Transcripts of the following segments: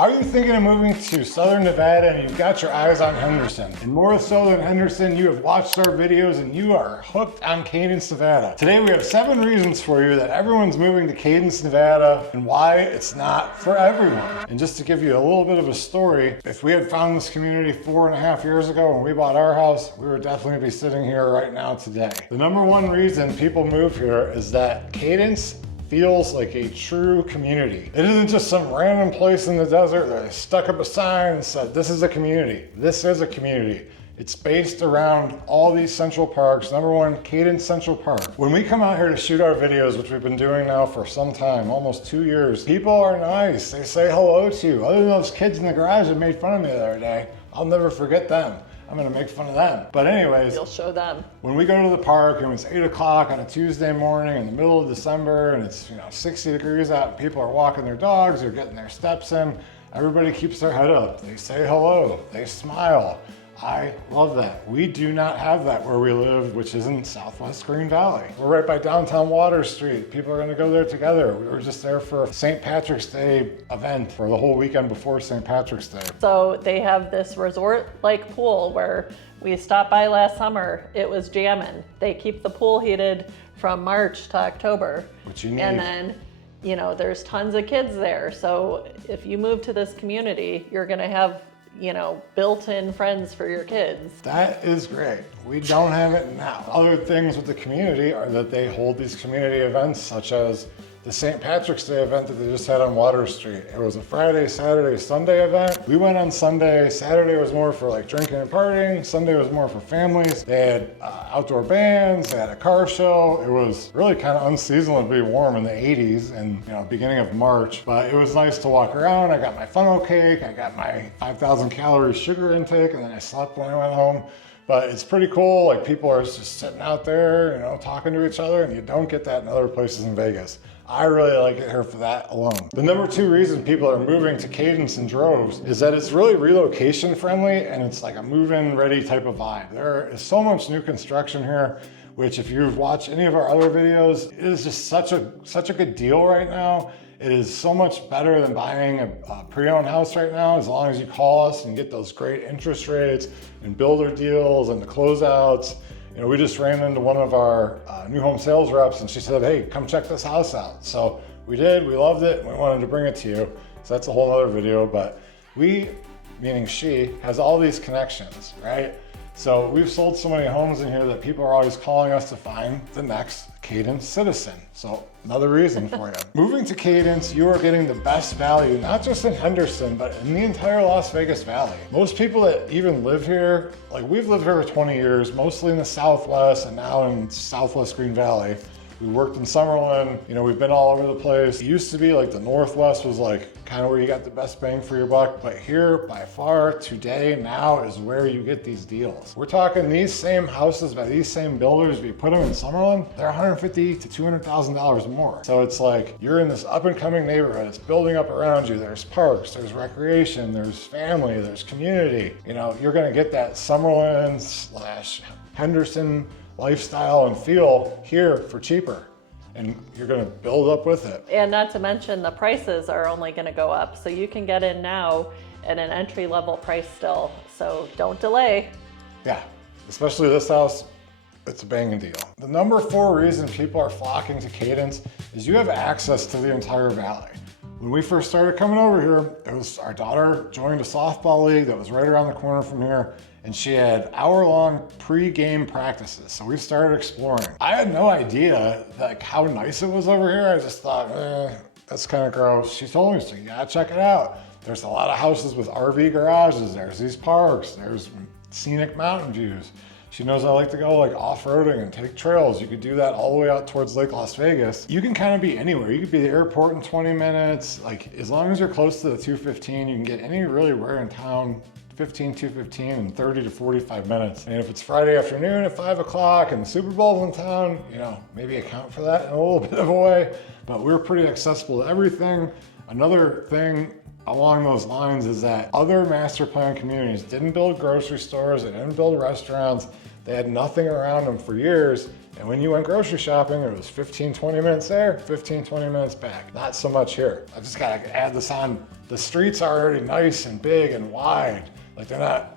Are you thinking of moving to Southern Nevada and you've got your eyes on Henderson? And more so than Henderson, you have watched our videos and you are hooked on Cadence, Nevada. Today we have 7 reasons for you that everyone's moving to Cadence, Nevada and why it's not for everyone. And just to give you a little bit of a story, if we had found this community 4.5 years ago when we bought our house, we would definitely be sitting here right now today. The number one reason people move here is that Cadence feels like a true community. It isn't just some random place in the desert that they stuck up a sign and said, this is a community. This is a community. It's based around all these central parks. Number one, Cadence Central Park. When we come out here to shoot our videos, which we've been doing now for some time, almost 2 years, people are nice. They say hello to you. Other than those kids in the garage that made fun of me the other day, I'll never forget them. I'm gonna make fun of them. But anyways, you'll show them. When we go to the park and it's 8 o'clock on a Tuesday morning in the middle of December and it's 60 degrees out and people are walking their dogs, they're getting their steps in, everybody keeps their head up. They say hello, they smile. I love that. We do not have that where we live, which is in Southwest Green Valley. We're right by downtown Water Street. People are gonna go there together. We were just there for a St. Patrick's Day event for the whole weekend before St. Patrick's Day. So they have this resort-like pool where we stopped by last summer. It was jamming. They keep the pool heated from March to October. Which you need. And then, there's tons of kids there. So if you move to this community, you're gonna have built-in friends for your kids. That is great. We don't have it now. Other things with the community are that they hold these community events such as the St. Patrick's Day event that they just had on Water Street. It was a Friday, Saturday, Sunday event. We went on Sunday. Saturday was more for like drinking and partying. Sunday was more for families. They had outdoor bands. They had a car show. It was really kind of unseasonably warm in the 80s and beginning of March, but it was nice to walk around. I got my funnel cake. I got my 5,000 calorie sugar intake, and then I slept when I went home. But it's pretty cool. Like people are just sitting out there, talking to each other, and you don't get that in other places in Vegas. I really like it here for that alone. The number 2 reason people are moving to Cadence in droves is that it's really relocation friendly and it's like a move-in ready type of vibe. There is so much new construction here, which if you've watched any of our other videos, it is just such a good deal right now. It is so much better than buying a pre-owned house right now, as long as you call us and get those great interest rates and builder deals and the closeouts. We just ran into one of our new home sales reps and she said, hey, come check this house out. So we did, we loved it, and we wanted to bring it to you. So that's a whole other video, but we, meaning she, has all these connections, right? So we've sold so many homes in here that people are always calling us to find the next Cadence citizen. So another reason for you. Moving to Cadence, you are getting the best value, not just in Henderson, but in the entire Las Vegas Valley. Most people that even live here, like we've lived here for 20 years, mostly in the Southwest and now in Southwest Green Valley. We worked in Summerlin, we've been all over the place. It used to be like the Northwest was like kind of where you got the best bang for your buck, but here by far today now is where you get these deals. We're talking these same houses by these same builders, if you put them in Summerlin, they're $150,000 to $200,000 more. So it's like you're in this up and coming neighborhood, it's building up around you. There's parks, there's recreation, there's family, there's community. You're gonna get that Summerlin / Henderson lifestyle and feel here for cheaper, and you're going to build up with it. And not to mention the prices are only going to go up, so you can get in now at an entry-level price still, so don't delay. Yeah, especially this house, it's a banging deal. The number 4 reason people are flocking to Cadence is you have access to the entire valley. When we first started coming over here, it was our daughter joined a softball league that was right around the corner from here, and she had hour-long pre-game practices. So we started exploring. I had no idea how nice it was over here. I just thought, that's kind of gross. She told me, so you gotta check it out. There's a lot of houses with RV garages. There's these parks. There's scenic mountain views. She knows I like to go off-roading and take trails. You could do that all the way out towards Lake Las Vegas. You can kind of be anywhere. You could be at the airport in 20 minutes. As long as you're close to the 215, you can get anywhere in town 215 in 30 to 45 minutes. And if it's Friday afternoon at 5 o'clock and the Super Bowl's in town, maybe account for that in a little bit of a way, but we're pretty accessible to everything. Another thing along those lines is that other master plan communities didn't build grocery stores, they didn't build restaurants, They had nothing around them for years. And when you went grocery shopping, it was 15, 20 minutes there, 15, 20 minutes back. Not so much here. I just gotta add this on. The streets are already nice and big and wide. Like they're not,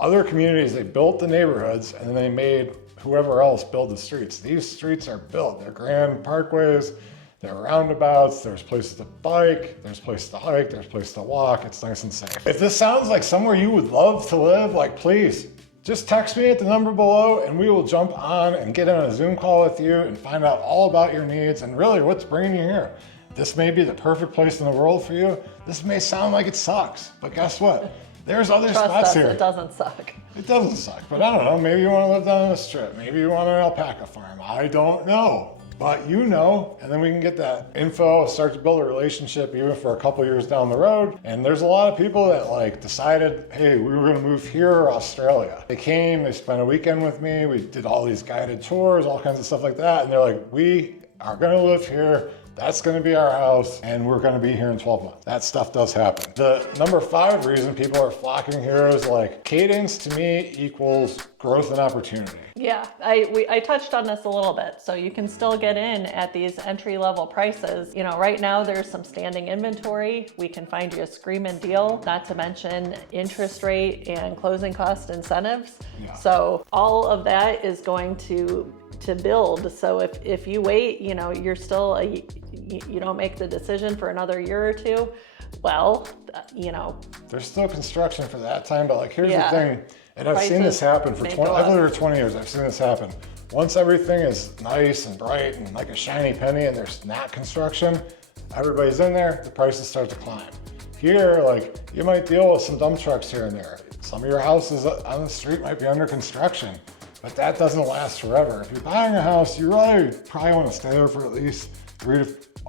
other communities, they built the neighborhoods and then they made whoever else build the streets. These streets are built. They're grand parkways, they're roundabouts, there's places to bike, there's places to hike, there's places to walk. It's nice and safe. If this sounds like somewhere you would love to live, like please, just text me at the number below and we will jump on and get on a Zoom call with you and find out all about your needs and really what's bringing you here. This may be the perfect place in the world for you. This may sound like it sucks, but guess what? There's other spots here. It doesn't suck. It doesn't suck, but I don't know. Maybe you want to live down the strip. Maybe you want an alpaca farm. I don't know, but you know, and then we can get that info, start to build a relationship even for a couple years down the road. And there's a lot of people that like decided, hey, we were going to move here or Australia. They came, they spent a weekend with me. We did all these guided tours, all kinds of stuff like that. And they're like, we are going to live here. That's gonna be our house, and we're gonna be here in 12 months. That stuff does happen. The number 5 reason people are flocking here is like, Cadence to me equals growth and opportunity. Yeah, I touched on this a little bit. So you can still get in at these entry-level prices. You know, right now there's some standing inventory. We can find you a screaming deal, not to mention interest rate and closing cost incentives. Yeah. So all of that is going to build. So if you wait, you know, you're still you don't make the decision for another year or two, well, you know. There's still construction for that time, but like here's Yeah. the thing, and I've seen this happen for 20, I've lived here 20 years, I've seen this happen. Once everything is nice and bright and like a shiny penny and there's not construction, everybody's in there, the prices start to climb. Here, like you might deal with some dump trucks here and there. Some of your houses on the street might be under construction, but that doesn't last forever. If you're buying a house, you really probably want to stay there for at least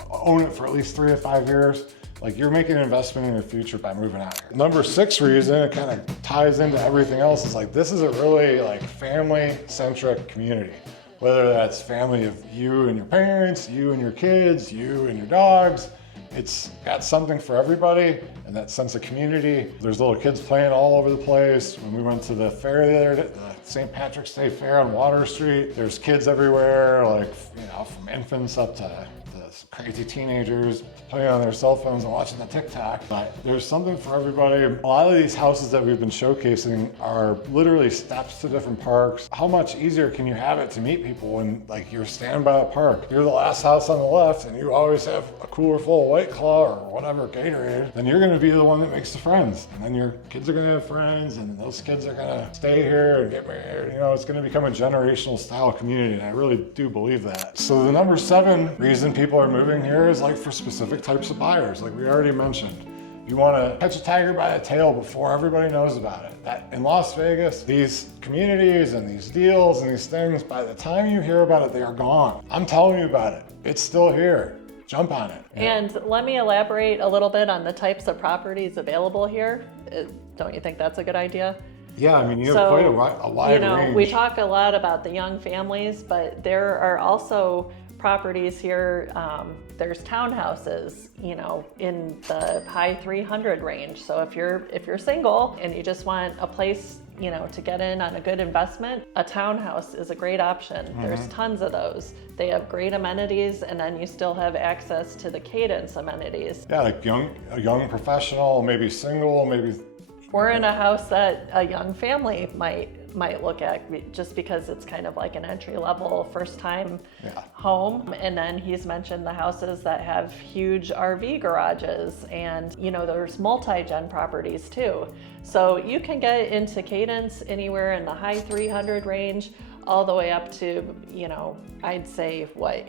own it for at least 3 to 5 years. Like you're making an investment in your future by moving out here. Number 6 reason, it kind of ties into everything else, is like this is a really like family-centric community. Whether that's family of you and your parents, you and your kids, you and your dogs, it's got something for everybody and that sense of community. There's little kids playing all over the place. When we went to the fair the other day, the St. Patrick's Day fair on Water Street, there's kids everywhere, like, you know, from infants up to crazy teenagers playing on their cell phones and watching the TikTok. But there's something for everybody. A lot of these houses that we've been showcasing are literally steps to different parks. How much easier can you have it to meet people when like you're standing by the park? You're the last house on the left and you always have a cooler full of White Claw or whatever Gatorade, then you're gonna be the one that makes the friends. And then your kids are gonna have friends and those kids are gonna stay here and get married. You know, it's gonna become a generational style community, and I really do believe that. So the number 7 reason people are moving here is like for specific types of buyers, like we already mentioned. You want to catch a tiger by the tail before everybody knows about it. That in Las Vegas, these communities and these deals and these things, by the time you hear about it, they are gone. I'm telling you about it. It's still here. Jump on it. And let me elaborate a little bit on the types of properties available here. Don't you think that's a good idea? Yeah, I mean, you have quite a wide range. We talk a lot about the young families, but there are also properties here. There's townhouses, you know, in the high 300 range. So if you're single and you just want a place, you know, to get in on a good investment, a townhouse is a great option. Mm-hmm. There's tons of those. They have great amenities, and then you still have access to the Cadence amenities. Yeah, like a young professional, maybe single, maybe. Or in a house that a young family might look at, just because it's kind of like an entry-level first-time home. And then he's mentioned the houses that have huge RV garages, and you know, there's multi-gen properties too. So you can get into Cadence anywhere in the high 300 range, all the way up to, you know, I'd say what,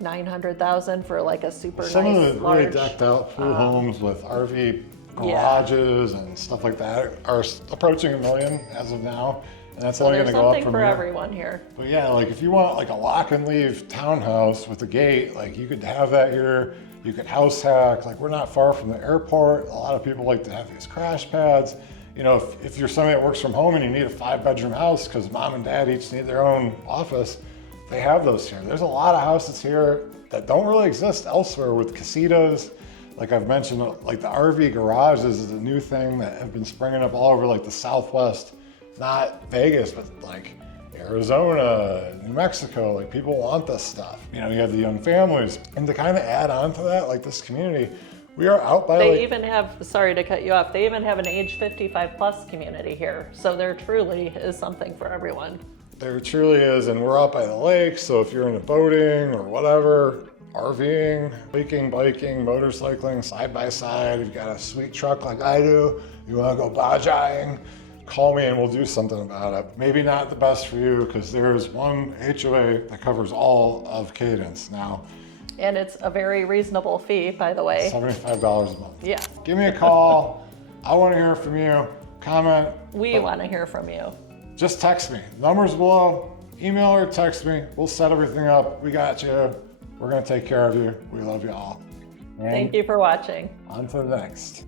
900,000 for like a super Some nice, of the large, really decked out pool homes with RV garages and stuff like that are approaching $1 million as of now. And that's only going to go up from here. There's something for everyone here. But yeah, like if you want like a lock and leave townhouse with a gate, like you could have that here. You could house hack. Like we're not far from the airport. A lot of people like to have these crash pads. You know, if you're somebody that works from home and you need a 5-bedroom house because mom and dad each need their own office, they have those here. There's a lot of houses here that don't really exist elsewhere with casitas. Like I've mentioned, like the RV garages is a new thing that have been springing up all over like the Southwest, not Vegas, but like Arizona, New Mexico, like people want this stuff. You know, you have the young families. And to kind of add on to that, like this community, we are out by They even have, sorry to cut you off, they even have an age 55 plus community here. So there truly is something for everyone. There truly is, and we're out by the lake, so if you're into boating or whatever, RVing, hiking, biking, motorcycling, side by side, you've got a sweet truck like I do, you wanna go bajaing, call me and we'll do something about it. Maybe not the best for you, because there's one HOA that covers all of Cadence now. And it's a very reasonable fee, by the way. $75 a month. Yeah. Give me a call. I want to hear from you. Comment. We want to hear from you. Just text me. Numbers below. Email or text me. We'll set everything up. We got you. We're going to take care of you. We love you all. Thank you for watching. On to the next.